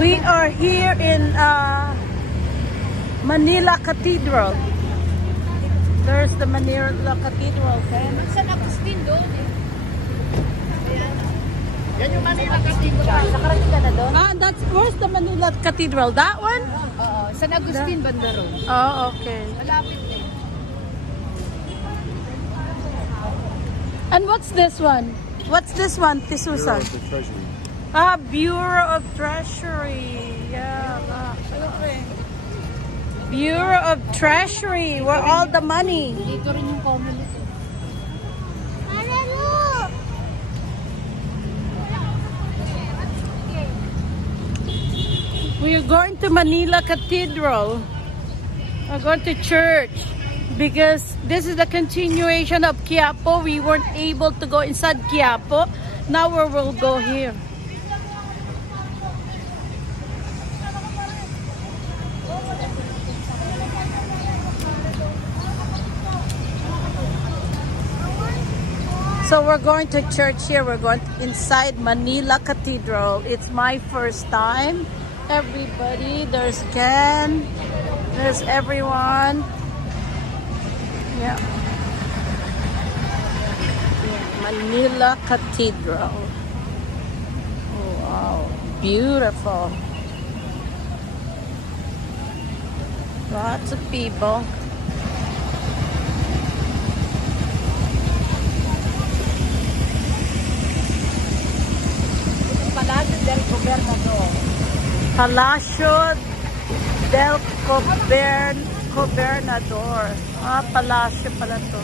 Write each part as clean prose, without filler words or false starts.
We are here in Manila Cathedral. There's the Manila Cathedral. San Agustin doon eh. Yan yung Manila Cathedral. Nakarating ka na doon? Where's the Manila Cathedral? That one? Oo. San Agustin, banda roon. Oh, okay. Malapit eh. And what's this one? What's this one, Tisusa? Bureau of the Treasury. Bureau of Treasury. Yeah. Bureau of Treasury, where all the money. Dito rin yung common. We are going to Manila Cathedral. We're going to church because this is the continuation of Quiapo. We weren't able to go inside Quiapo. Now we will go here. So we're going to church here. We're going inside Manila Cathedral. It's my first time. Everybody, there's Ken, there's everyone. Yeah. Manila Cathedral. Oh, wow, beautiful. Lots of people. Palacio del Gobernador. Palacio pala to.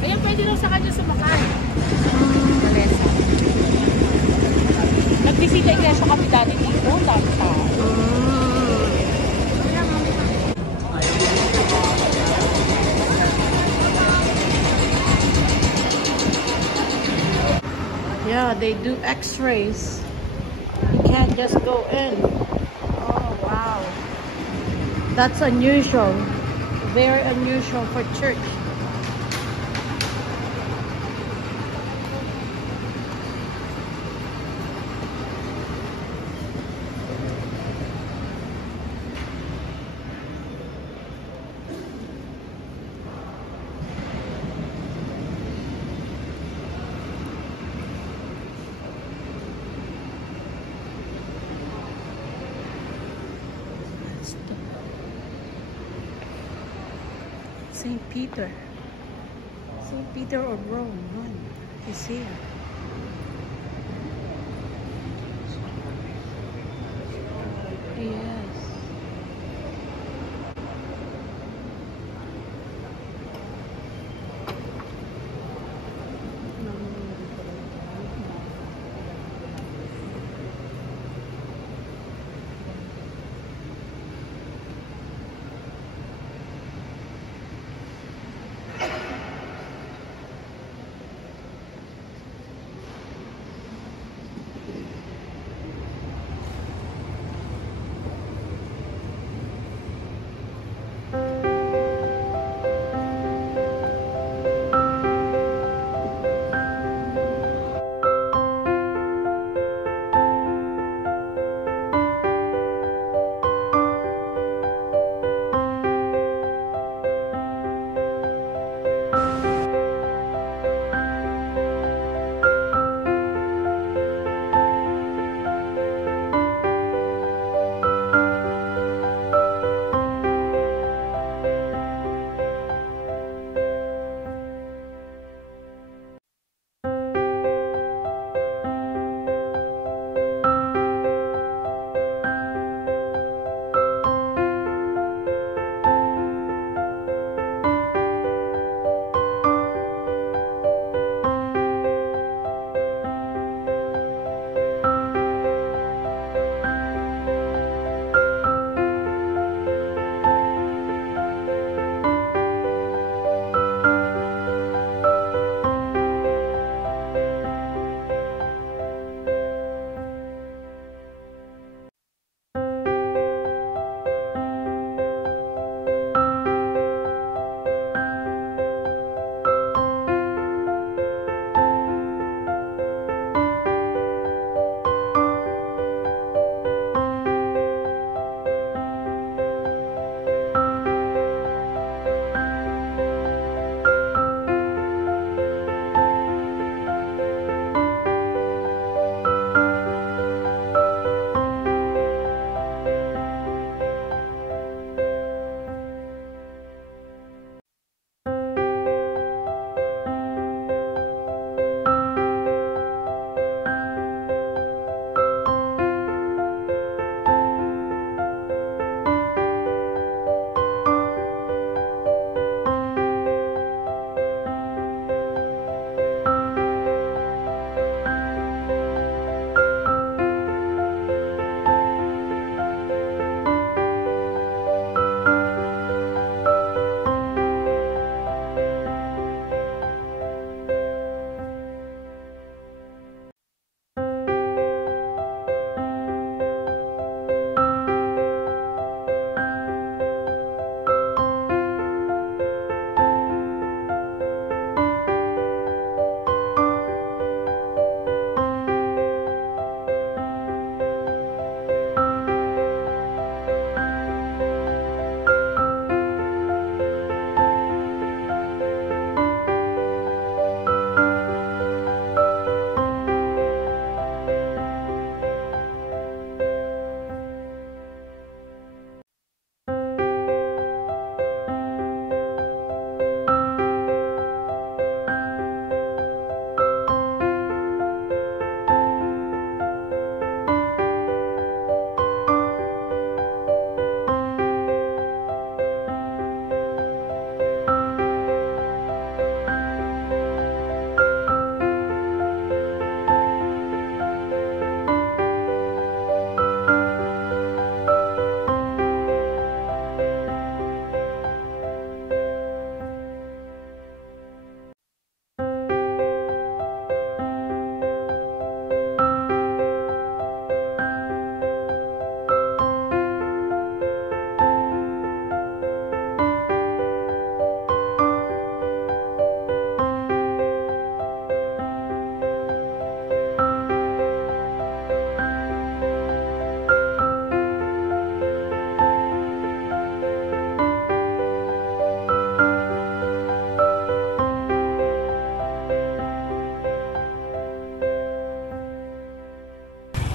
Ayan, pwede lang sa kanya sumakay. Nagbisita iglesia kami dati dito. Dami tao. Yeah, they do x-rays. You can't just go in. Oh, wow. That's unusual. Very unusual for church. St. Peter. St. Peter of Rome. Is here. Yes.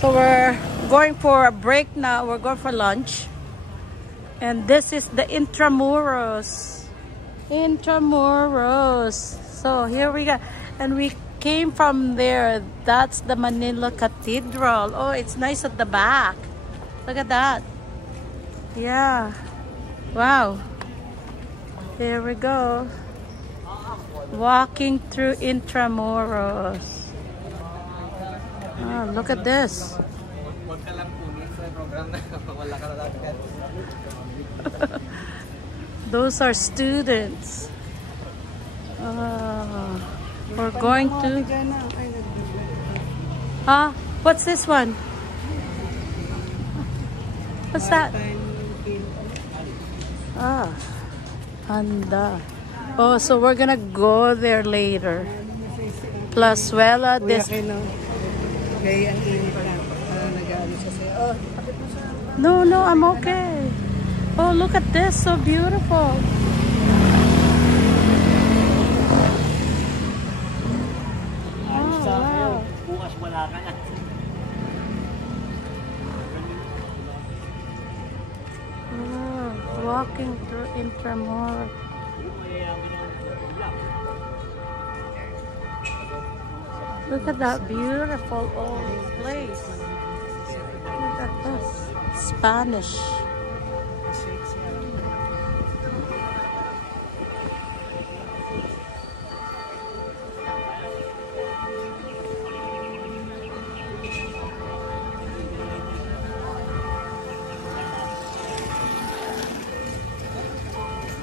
So we're going for a break now. We're going for lunch. And this is the Intramuros. Intramuros. So here we go. And we came from there. That's the Manila Cathedral. Oh, it's nice at the back. Look at that. Yeah. Wow. There we go. Walking through Intramuros. Oh, look at this. Those are students. We're going to... Huh? What's this one? What's that? Ah, Handa. Oh, so we're gonna go there later. Plazuela. This. No, no, I'm okay. Oh, look at this, so beautiful. Oh, wow. Oh, walking through Intramuros. Look at that beautiful old place. Look at this. Spanish.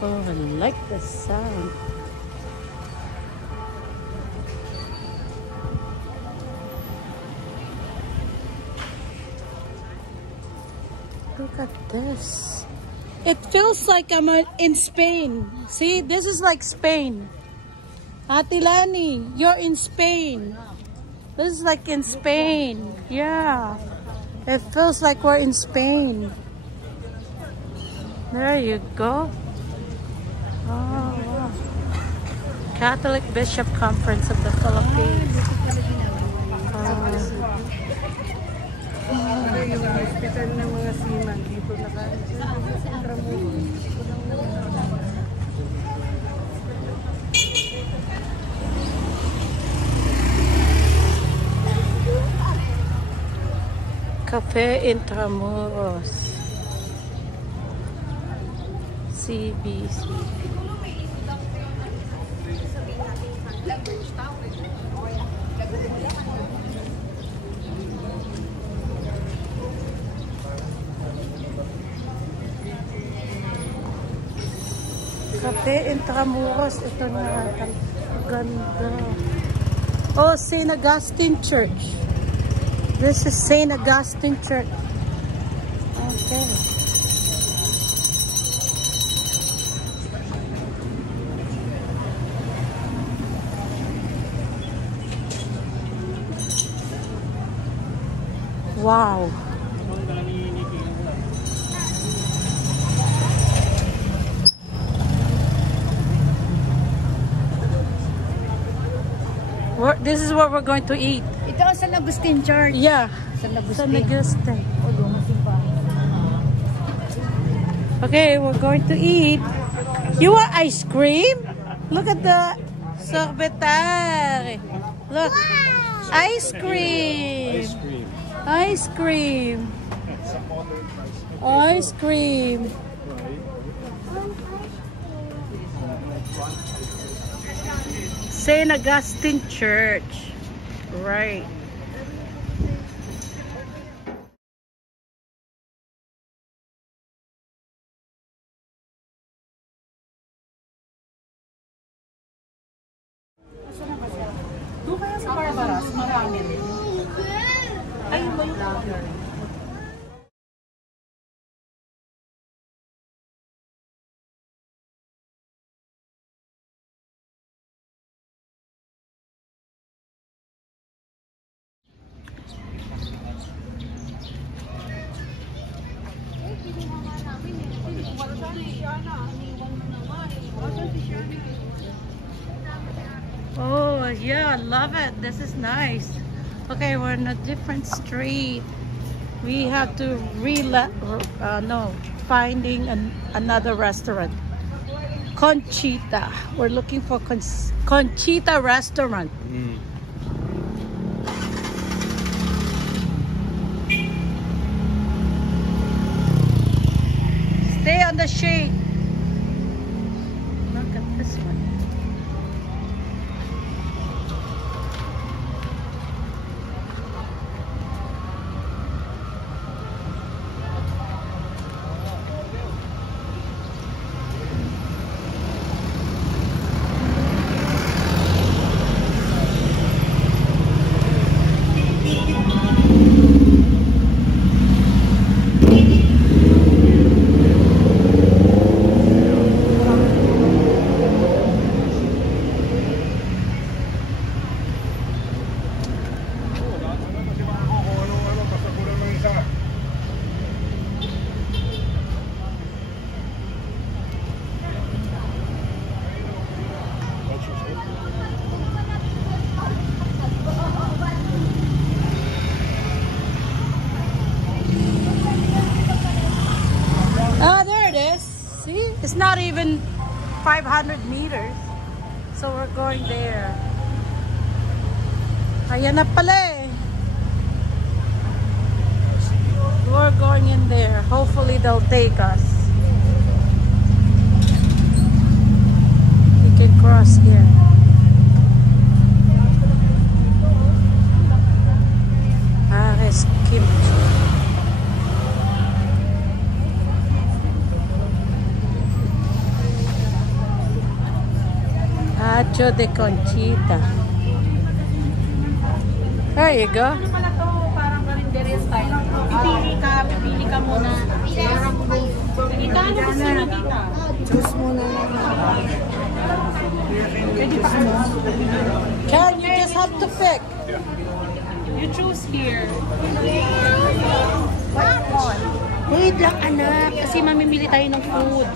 Oh, I like the sound. Look at this. It feels like I'm in Spain. See, this is like Spain. Ate Lani, you're in Spain. This is like in Spain. Yeah. It feels like we're in Spain. There you go. Oh, wow. Catholic Bishop Conference of the Philippines. Yung hospital ng mga seaman dito Cafe Intramuros. CBC. Cafe Intramuros. Ito na. Ganda. Oh, St. Augustine Church. This is St. Augustine Church. Okay. Wow. This is what we're going to eat. Ito ang San Agustin Church. Yeah. San San Agustin. Agustin. Okay, we're going to eat. You want ice cream? Look at the sorbetare. Look. Wow. Ice cream. Ice cream. Ice cream. St. Augustine Church. Right. Doon kaya sa Barbaras, marami rin. Ayun ba yung Oh, yeah, I love it. This is nice. Okay, we're in a different street. We have to finding another restaurant. Conchita. We're looking for Conchita restaurant. Stay on the shade. Look at this one. It's not even 500 meters. So we're going there. Ayan na pala eh. We're going in there. Hopefully they'll take us. We can cross here. Ares Kimchi. Acho de Conchita. There you go. Ano pala to? Parang karinderya style. Pipili ka muna. Tita, ano gusto mo tita? Choose muna lang. Pwede pa ano? Can you just have to pick? You choose here. Wait lang anak, kasi mamimili tayo ng food.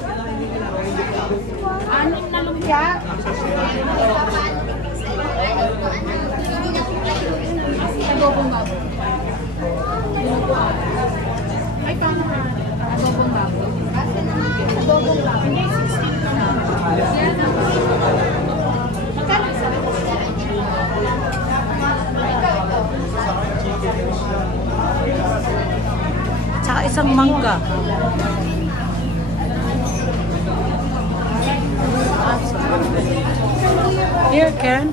Anong na lumpia? Adobong baboy. Ay, paano nga? Adobong baboy. Adobong baboy. Hindi, 16 ka na. Magkano isa? Tsaka isang mangga. Here, Ken.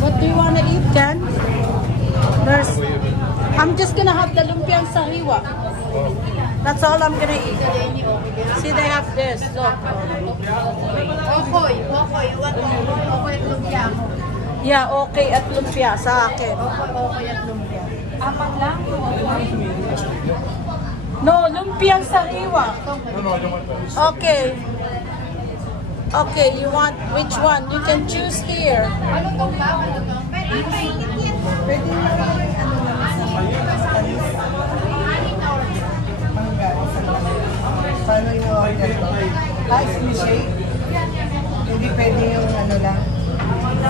What do you want to eat, Ken? I'm just gonna have the lumpiang sariwa. That's all I'm gonna eat. See, they have this. Look. Okoy at lumpia. Yeah, okay at lumpia sa akin. Okoy at lumpia. Apat lang? No, lumpiang sariwa. Okay. Okay, you want which one? You can choose here. Ano tong ba? Ano to? Pwede na lang ano naman sa paano yung order ko? Ice milkshake? Hindi pwede yung ano lang. Hindi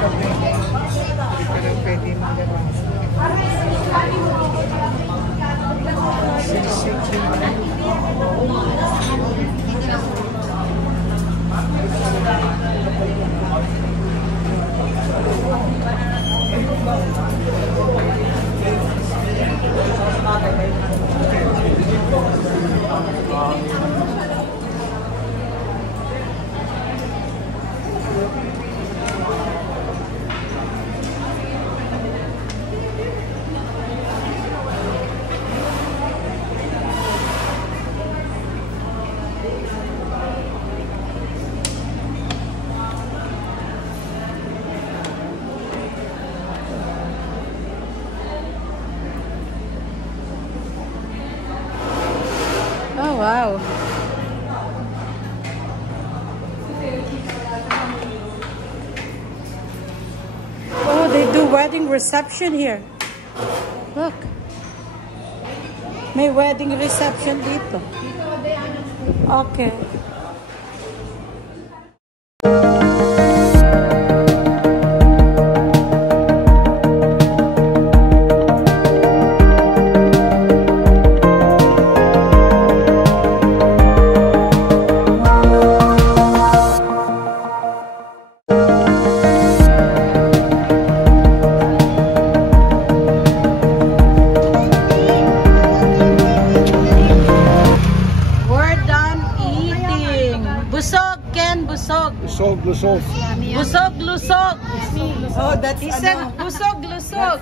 pa pwede. Hindi pa pwede magawa. Oh, wow. Oh, they do wedding reception here. Look. May wedding reception dito. Okay. Busog, Ken, busog. Lusog, lusog. Busog, lusog. Oh, that's He said, busog, lusog.